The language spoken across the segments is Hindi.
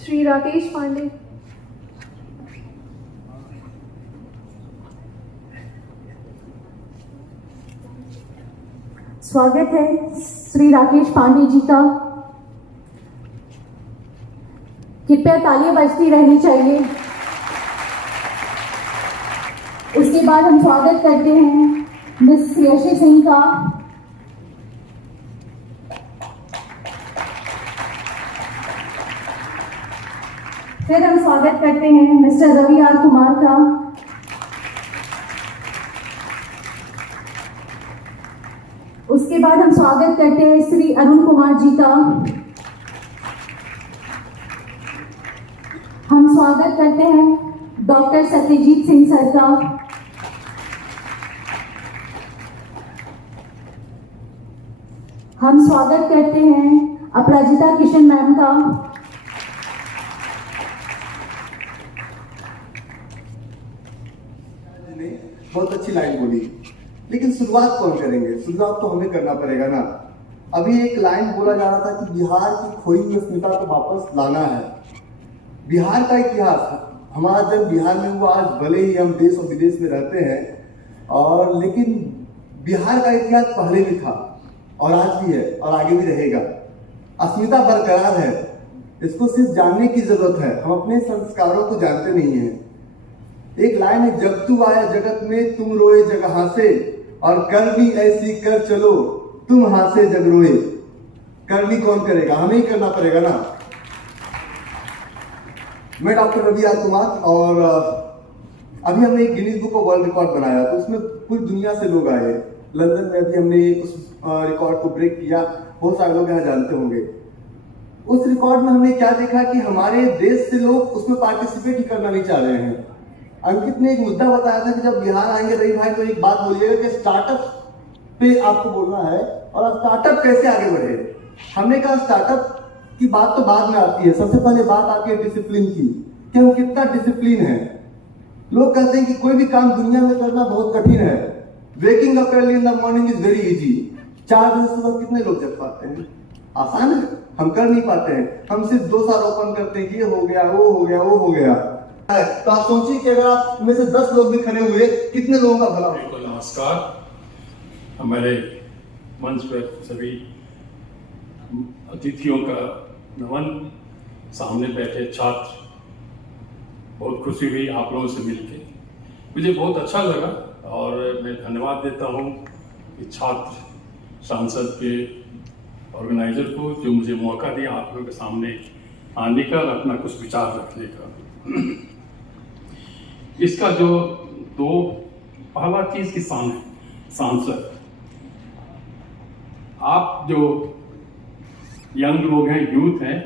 श्री राकेश पांडे। स्वागत है श्री राकेश पांडे जी का। कृपया तालियां बजती रहनी चाहिए। उसके बाद हम स्वागत करते हैं मिस यशी सिंह का। फिर हम स्वागत करते हैं मिस्टर रवि आर कुमार का। उसके बाद हम स्वागत करते हैं श्री अरुण कुमार जी का। हम स्वागत करते हैं डॉक्टर सत्यजीत सिंह सर का। हम स्वागत करते हैं अपराजिता किशन मैम का। बहुत अच्छी लाइन बोली, लेकिन शुरुआत कौन करेंगे? शुरुआत तो हमें करना पड़ेगा ना। अभी एक लाइन बोला जा रहा था कि बिहार की खोई हुई अस्मिता को वापस लाना है। बिहार का इतिहास, हमारा जन्म बिहार में हुआ। आज भले ही हम देश और विदेश में रहते हैं, और लेकिन बिहार का इतिहास पहले भी था और आज भी है और आगे भी रहेगा। अस्मिता बरकरार है, इसको सिर्फ जानने की जरूरत है। हम अपने संस्कारों को जानते नहीं हैं। एक लाइन है, जब तू आया जगत में तुम रोए जग हासे, और करनी ऐसी कर चलो तुम हासे जग रोए। करनी कौन करेगा? हमें ही करना पड़ेगा ना। मैं डॉक्टर रवि आर कुमार, और अभी हमने एक Guinness book of world record बनाया, तो उसमें पूरी दुनिया से लोग आए। लंदन में अभी हमने उस रिकॉर्ड को ब्रेक किया। बहुत सारे लोग यहाँ जानते होंगे। उस रिकॉर्ड में हमने क्या देखा कि हमारे देश से लोग उसमें पार्टिसिपेट ही करना नहीं चाह रहे हैं। अंकित ने एक मुद्दा बताया था कि जब बिहार आएंगे रवि भाई तो एक बात बोलिएगा कि स्टार्टअप पे आपको बोलना है, और अब स्टार्टअप कैसे आगे बढ़े। हमने कहा स्टार्टअप की बात तो बाद में आती है, सबसे पहले बात आती है डिसिप्लिन की, कि हम कितना डिसिप्लिन है। लोग कहते हैं कि कोई भी काम दुनिया में करना बहुत कठिन है। Waking up early in the morning is very easy. 4 बजे सुबह कितने लोग जग पाते हैं? आसान है, हम कर नहीं पाते हैं। हम सिर्फ 2 साल ओपन करते हैं, ये हो गया, वो हो गया, वो हो गया। तो आप सोचिए कि अगर आप में से 10 लोग भी खड़े हुए, कितने लोगों का भला होगा? नमस्कार। हमारे मंच पर सभी अतिथियों का नमन। सामने बैठे छात्र, बहुत खुशी हुई आप लोगों से मिलके, मुझे बहुत अच्छा लगा। और मैं धन्यवाद देता हूँ कि छात्र सांसद के ऑर्गेनाइजर को, जो मुझे मौका दिया आप लोगों के सामने आने का और अपना कुछ विचार रखने का। इसका जो पहला चीज की सांसद, आप जो यंग लोग हैं, यूथ हैं,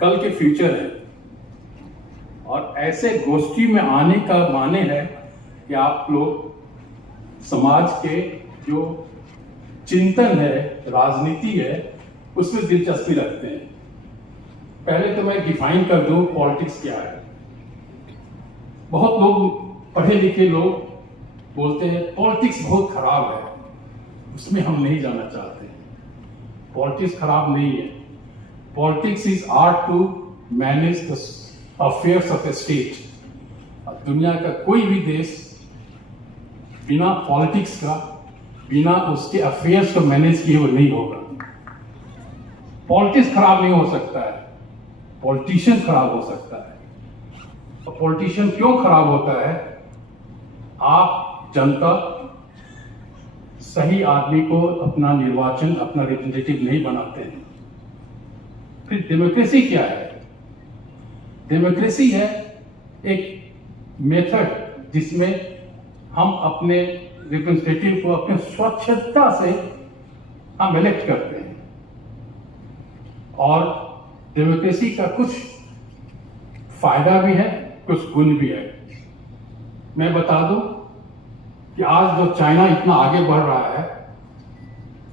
कल के फ्यूचर है। और ऐसे गोष्ठी में आने का माने है कि आप लोग समाज के जो चिंतन है, राजनीति है, उसमें दिलचस्पी रखते हैं। पहले तो मैं डिफाइन कर दूं पॉलिटिक्स क्या है। बहुत लोग, पढ़े लिखे लोग बोलते हैं पॉलिटिक्स बहुत खराब है, उसमें हम नहीं जाना चाहते हैं। पॉलिटिक्स खराब नहीं है। Politics is art to manage the affairs of a state. दुनिया का कोई भी देश बिना पॉलिटिक्स का, बिना उसके अफेयर्स को मैनेज किए हुए नहीं होगा। पॉलिटिक्स खराब नहीं हो सकता है, पॉलिटिशियन खराब हो सकता है। पॉलिटिशियन क्यों खराब होता है? आप जनता सही आदमी को अपना निर्वाचन, अपना रिप्रेजेंटेटिव नहीं बनाते हैं। फिर डेमोक्रेसी क्या है? डेमोक्रेसी है एक मेथड जिसमें हम अपने रिप्रेजेंटेटिव को अपने स्वच्छता से हम इलेक्ट करते हैं। और डेमोक्रेसी का कुछ फायदा भी है, कुछ गुण भी है। मैं बता दूं कि आज जो चाइना इतना आगे बढ़ रहा है,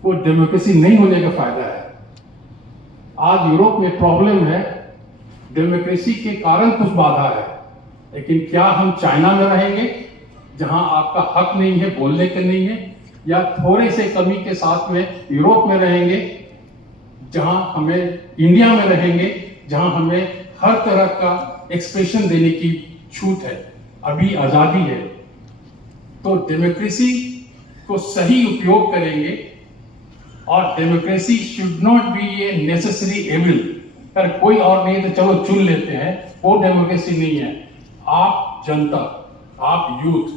वो डेमोक्रेसी नहीं होने का फायदा है। आज यूरोप में प्रॉब्लम है, डेमोक्रेसी के कारण कुछ बाधा है। लेकिन क्या हम चाइना में रहेंगे जहां आपका हक नहीं है, बोलने के नहीं है, या थोड़े से कमी के साथ में यूरोप में रहेंगे, जहां हमें इंडिया में रहेंगे जहां हमें हर तरह का एक्सप्रेशन देने की छूट है, अभी आजादी है। तो डेमोक्रेसी को सही उपयोग करेंगे, और democracy should not be a necessary evil. अगर कोई और नहीं तो चलो चुन लेते हैं, वो डेमोक्रेसी नहीं है। आप जनता, आप यूथ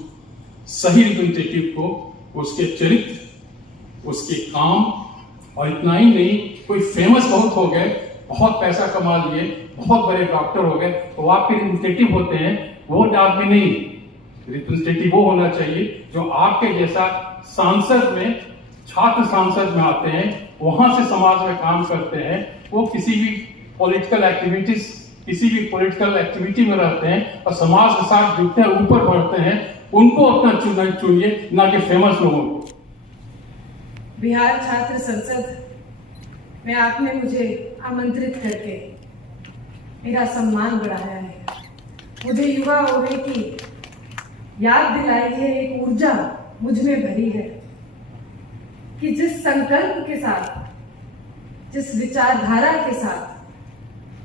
सही रिप्रेजेंटेटिव को उसके चरित्र, उसके काम, और इतना ही नहीं, कोई फेमस बहुत हो गए, बहुत पैसा कमा लिए, बहुत बड़े डॉक्टर हो गए, तो वो आपके रिप्रेजेंटेटिव होते हैं, वो आदमी नहीं। रिप्रेजेंटेटिव वो होना चाहिए जो आपके जैसा सांसद में, छात्र सांसद में आते हैं, वहां से समाज में काम करते हैं, वो किसी भी पॉलिटिकल एक्टिविटी में रहते हैं और समाज के साथ जुड़ते हैं, ऊपर बढ़ते हैं, उनको अपना चुनिए, ना कि फेमस लोगों को। बिहार छात्र संसद में आपने मुझे आमंत्रित करके मेरा सम्मान बढ़ाया है, मुझे युवा होने की याद दिलाई है, एक ऊर्जा मुझ में भरी है कि जिस संकल्प के साथ, जिस विचारधारा के साथ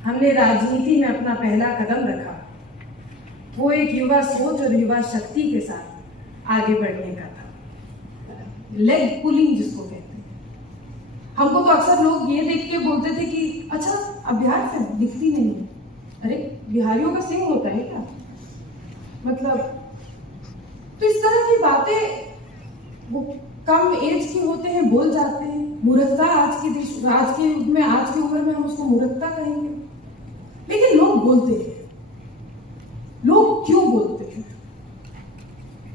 हमने राजनीति में अपना पहला कदम रखा, वो एक युवा सोच और युवा शक्ति के साथ आगे बढ़ने का था। लेग पुलिंग जिसको कहते हैं। हमको तो अक्सर लोग ये देख के बोलते थे कि अच्छा अब बिहार से दिखती नहीं, अरे बिहारियों का सिंह होता है क्या, मतलब। तो इस तरह की बातें वो कम एज के होते हैं, बोल जाते हैं। मूर्खता आज के युग में, आज की उम्र में हम उसको मूर्खता कहेंगे, लेकिन लोग बोलते हैं। लोग क्यों बोलते हैं?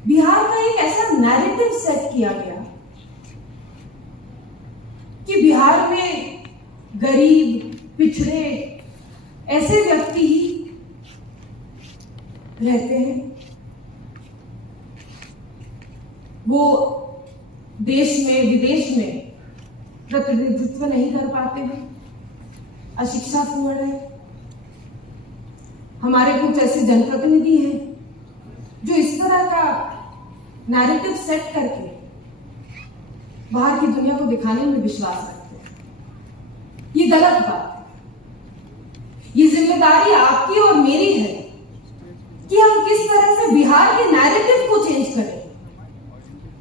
बिहार का एक ऐसा नैरेटिव सेट किया गया कि बिहार में गरीब, पिछड़े ऐसे व्यक्ति ही रहते हैं, वो देश में, विदेश में प्रतिनिधित्व नहीं कर पाते हैं, अशिक्षा पूर्ण है। हमारे कुछ ऐसे जनप्रतिनिधि हैं जो इस तरह का नैरेटिव सेट करके बाहर की दुनिया को दिखाने में विश्वास रखते हैं। ये गलत बात है। ये जिम्मेदारी आपकी और मेरी है कि हम किस तरह से बिहार के नैरेटिव को चेंज करें,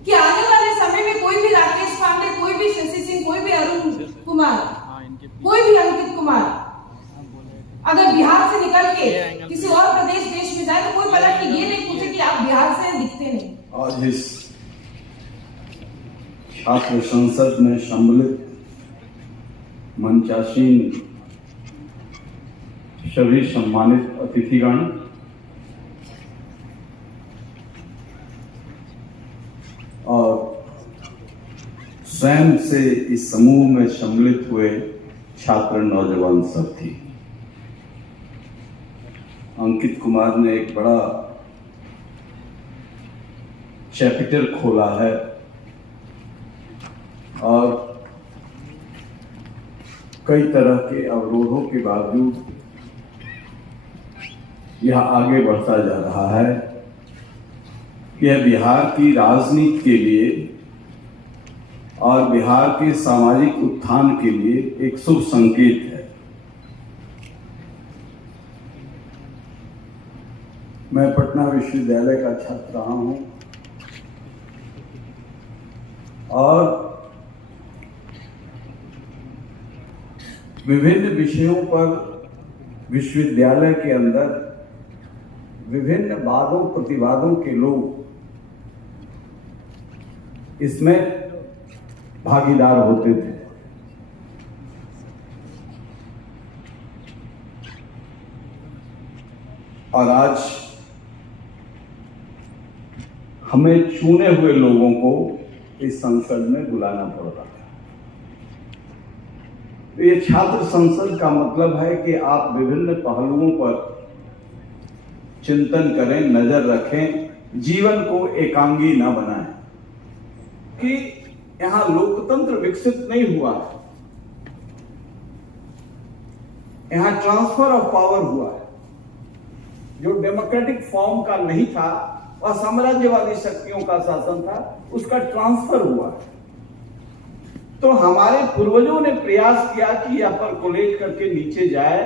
कि आने वाले समय में कोई भी राकेश पांडे, कोई भी शशि सिंह, कोई भी अरुण कुमार, कोई भी अंकित कुमार अगर बिहार से निकल के किसी और प्रदेश, देश में जाए, तो कोई पलट के ये नहीं पूछे कि आप बिहार से हैं, दिखते नहीं। आज इस छात्र संसद में सम्मिलित मंचासीन सभी सम्मानित अतिथिगण, और स्वयं से इस समूह में सम्मिलित हुए छात्र नौजवान साथी, अंकित कुमार ने एक बड़ा चैप्टर खोला है और कई तरह के अवरोधों के बावजूद यह आगे बढ़ता जा रहा है। यह बिहार की राजनीति के लिए और बिहार के सामाजिक उत्थान के लिए एक शुभ संकेत है। मैं पटना विश्वविद्यालय का छात्र रहा हूं और विभिन्न विषयों पर विश्वविद्यालय के अंदर विभिन्न वादों प्रतिवादों के लोग इसमें भागीदार होते थे। और आज हमें चुने हुए लोगों को इस संसद में बुलाना पड़ रहा है। तो ये छात्र संसद का मतलब है कि आप विभिन्न पहलुओं पर चिंतन करें, नजर रखें, जीवन को एकांगी न बनाएं। कि यहां लोकतंत्र विकसित नहीं हुआ है, यहां ट्रांसफर ऑफ पावर हुआ है। जो डेमोक्रेटिक फॉर्म का नहीं था और साम्राज्यवादी शक्तियों का शासन था, उसका ट्रांसफर हुआ है। तो हमारे पूर्वजों ने प्रयास किया कि यह परकोलेट करके नीचे जाए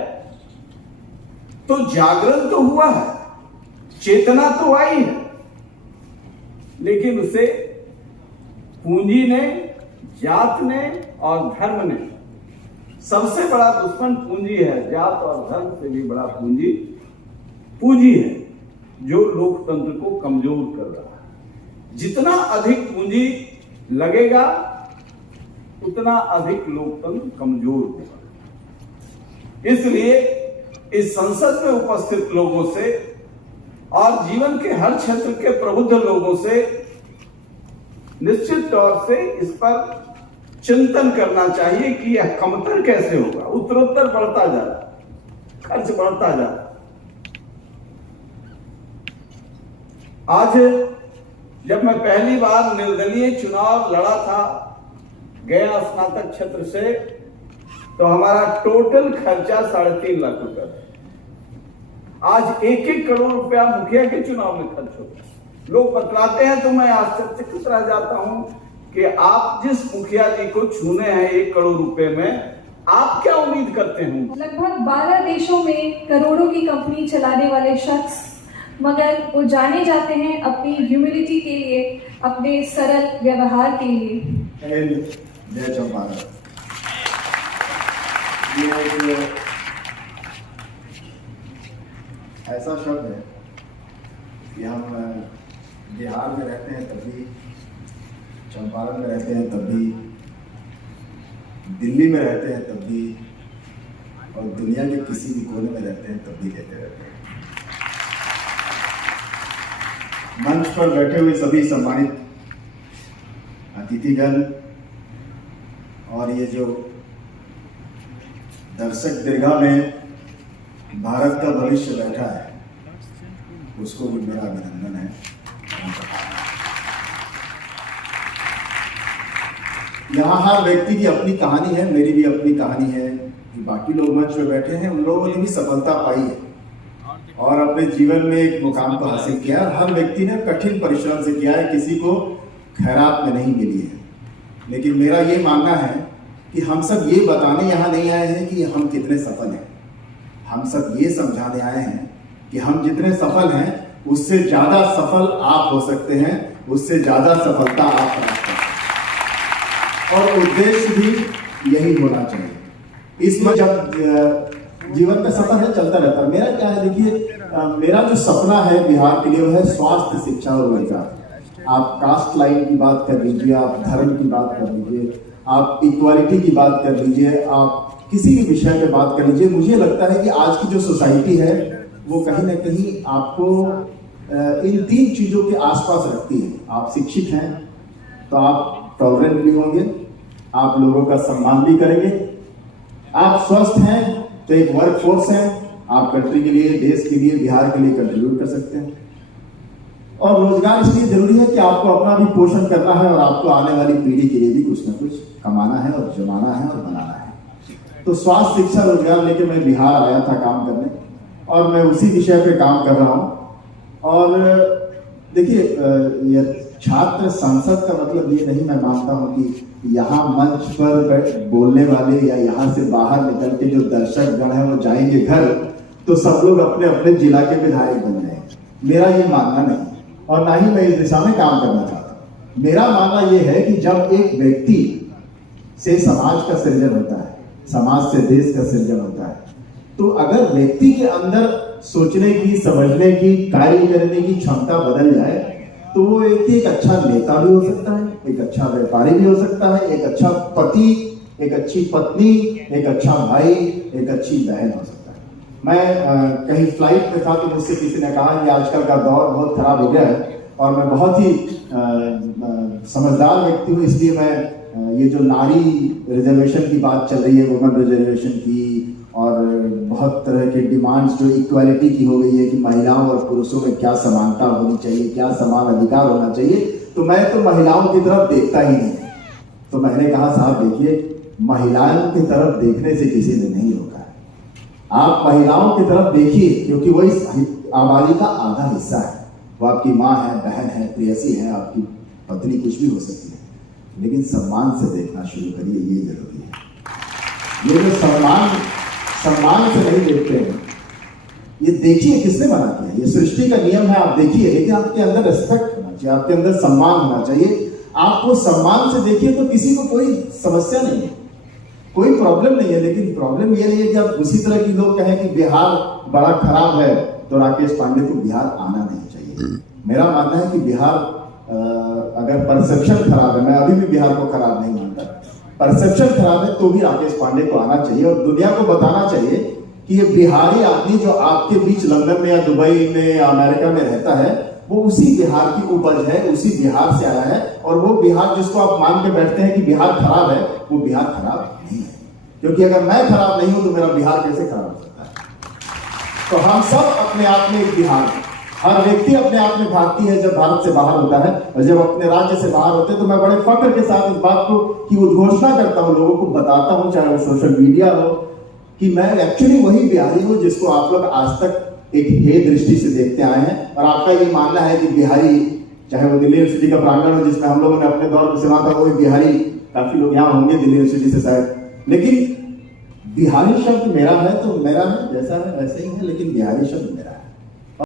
तो जागरण तो हुआ है, चेतना तो आई है, लेकिन उसे पूंजी ने, जात ने और धर्म ने, सबसे बड़ा दुश्मन पूंजी है, जात और धर्म से भी बड़ा पूंजी है जो लोकतंत्र को कमजोर कर रहा है। जितना अधिक पूंजी लगेगा उतना अधिक लोकतंत्र कमजोर होगा। इसलिए इस संसद में उपस्थित लोगों से और जीवन के हर क्षेत्र के प्रबुद्ध लोगों से निश्चित तौर से इस पर चिंतन करना चाहिए कि यह कमतर कैसे होगा। उत्तरोत्तर बढ़ता जा रहा है, खर्च बढ़ता जा रहा है। आज जब मैं पहली बार निर्दलीय चुनाव लड़ा था गया स्नातक क्षेत्र से, तो हमारा टोटल खर्चा 3.5 लाख रुपया था। आज 1-1 करोड़ रुपया मुखिया के चुनाव में खर्च होता है। लोग बतलाते हैं तो मैं आश्चर्यचकित रह जाता हूं कि आप जिस मुखिया जी को चुने हैं 1 करोड़ रुपए में, आप क्या उम्मीद करते हैं? लगभग 12 देशों में करोड़ों की कंपनी चलाने वाले शख्स, मगर वो जाने जाते हैं अपनी ह्यूमिलिटी के लिए, अपने सरल व्यवहार के लिए। जय चंपारण। ये एक ऐसा शब्द है कि हम बिहार में रहते हैं तब भी, चंपारण में रहते हैं तब भी, दिल्ली में रहते हैं तब भी, और दुनिया के किसी भी कोने में रहते हैं तब भी लेते रहते हैं। मंच पर बैठे हुए सभी सम्मानित अतिथिगण और ये जो दर्शक दीर्घा में भारत का भविष्य बैठा है, उसको भी मेरा अभिनंदन है। यहाँ हर व्यक्ति की अपनी कहानी है, मेरी भी अपनी कहानी है। बाकी लोग मंच पे बैठे हैं, उन लोगों ने भी सफलता पाई है और अपने जीवन में एक मुकाम को हासिल किया है। हर व्यक्ति ने कठिन परिश्रम से किया है, किसी को खैरात में नहीं मिली है। लेकिन मेरा ये मानना है कि हम सब ये बताने यहाँ नहीं आए हैं कि हम कितने सफल हैं। हम सब ये समझाने आए हैं कि हम जितने सफल हैं उससे ज़्यादा सफल आप हो सकते हैं, उससे ज़्यादा सफलता आप प्राप्त कर सकते हैं। और उद्देश्य भी यही होना चाहिए। इसमें जब जीवन का सफर है चलता रहता है। मेरा क्या है, देखिए मेरा जो सपना है बिहार के लिए वो है स्वास्थ्य, शिक्षा और रोजगार। आप कास्ट लाइन की बात कर लीजिए, आप धर्म की बात कर लीजिए, आप इक्वालिटी की बात कर लीजिए, आप किसी भी विषय पे बात कर लीजिए। मुझे लगता है कि आज की जो सोसाइटी है वो कहीं ना कहीं आपको इन 3 चीज़ों के आसपास रखती है। आप शिक्षित हैं तो आप टॉलरेंट भी होंगे, आप लोगों का सम्मान भी करेंगे, आप स्वस्थ हैं तो एक वर्क फोर्स है, आप कंट्री के लिए, देश के लिए, बिहार के लिए कंट्रीब्यूट कर सकते हैं। और रोजगार इसलिए जरूरी है कि आपको अपना भी पोषण करना है और आपको आने वाली पीढ़ी के लिए भी कुछ ना कुछ कमाना है और जमाना है और बनाना है। तो स्वास्थ्य, शिक्षा, रोजगार लेके मैं बिहार आया था काम करने और मैं उसी विषय पे काम कर रहा हूँ। और देखिए छात्र संसद का मतलब ये नहीं, मैं मानता हूँ कि यहाँ मंच पर बोलने वाले या यहाँ से बाहर निकल के जो दर्शक गण है वो जाएंगे घर तो सब लोग अपने अपने जिला के विधायक बन जाएंगे। मेरा ये मानना नहीं और ना ही मैं इस दिशा में काम करना चाहता हूँ। मेरा मानना ये है कि जब एक व्यक्ति से समाज का सृजन होता है, समाज से देश का सृजन होता है, तो अगर व्यक्ति के अंदर सोचने की, समझने की, कार्य करने की क्षमता बदल जाए तो वो व्यक्ति एक अच्छा नेता भी हो सकता है, एक अच्छा व्यापारी भी हो सकता है, एक अच्छा पति, एक अच्छी पत्नी, एक अच्छा भाई, एक अच्छी बहन हो सकता है। मैं कहीं फ्लाइट में था तो मुझसे किसी ने कहा कि आजकल का दौर बहुत खराब हो गया है और मैं बहुत ही समझदार व्यक्ति हूँ, इसलिए मैं ये जो नारी रिजर्वेशन की बात चल रही है, वुमेन रिजर्वेशन की, और बहुत तरह के डिमांड्स जो इक्वालिटी की हो गई है कि महिलाओं और पुरुषों में क्या समानता होनी चाहिए, क्या समान अधिकार होना चाहिए, तो मैं तो महिलाओं की तरफ देखता ही नहीं। तो मैंने कहा साहब देखिए, महिलाओं की तरफ देखने से किसी ने नहीं रोका है। आप महिलाओं की तरफ देखिए क्योंकि वो इस आबादी का आधा हिस्सा है। वो आपकी माँ है, बहन है, प्रेयसी है, आपकी पत्नी, कुछ भी हो सकती है, लेकिन सम्मान से देखना शुरू करिए, ये जरूरी है। ये जो सम्मान से नहीं देखते हैं, ये देखिए किसने बना दिया, ये सृष्टि का नियम है, आप देखिए, लेकिन आपके अंदर रेस्पेक्ट होना चाहिए, आपके अंदर सम्मान होना चाहिए। आप वो सम्मान से देखिए तो किसी को कोई समस्या नहीं है, कोई प्रॉब्लम नहीं है। लेकिन प्रॉब्लम ये नहीं है कि आप उसी तरह की लोग कहें कि बिहार बड़ा खराब है तो राकेश पांडे को बिहार आना नहीं चाहिए। मेरा मानना है कि बिहार अगर परसेप्शन खराब है, मैं अभी भी बिहार को खराब नहीं मानता, परसेप्शन खराब है तो भी राकेश पांडे को आना चाहिए और दुनिया को बताना चाहिए कि ये बिहारी आदमी जो आपके बीच लंदन में या दुबई में या अमेरिका में रहता है, वो उसी बिहार की उपज है, उसी बिहार से आया है। और वो बिहार जिसको आप मान के बैठते हैं कि बिहार खराब है, वो बिहार खराब नहीं है। क्योंकि अगर मैं खराब नहीं हूं तो मेरा बिहार कैसे खराब हो सकता है? तो हम सब अपने आप में एक बिहार, हर व्यक्ति अपने आप में भारतीय है जब भारत से बाहर होता है, और जब अपने राज्य से बाहर होते हैं तो मैं बड़े फख्र के साथ इस बात को की उद्घोषणा करता हूं, लोगों को बताता हूं, चाहे वो सोशल मीडिया हो, कि मैं एक्चुअली वही बिहारी हूं जिसको आप लोग आज तक एक हे दृष्टि से देखते आए हैं। और आपका ये मानना है कि बिहारी, चाहे वो दिल्ली यूनिवर्सिटी का प्रांगण हो जिसमें हम लोगों ने अपने दौर में सुना था, वो बिहारी, काफी लोग यहाँ होंगे दिल्ली यूनिवर्सिटी से शायद, लेकिन बिहारी शब्द मेरा है तो मेरा है, जैसा है वैसे ही है, लेकिन बिहारी शब्द मेरा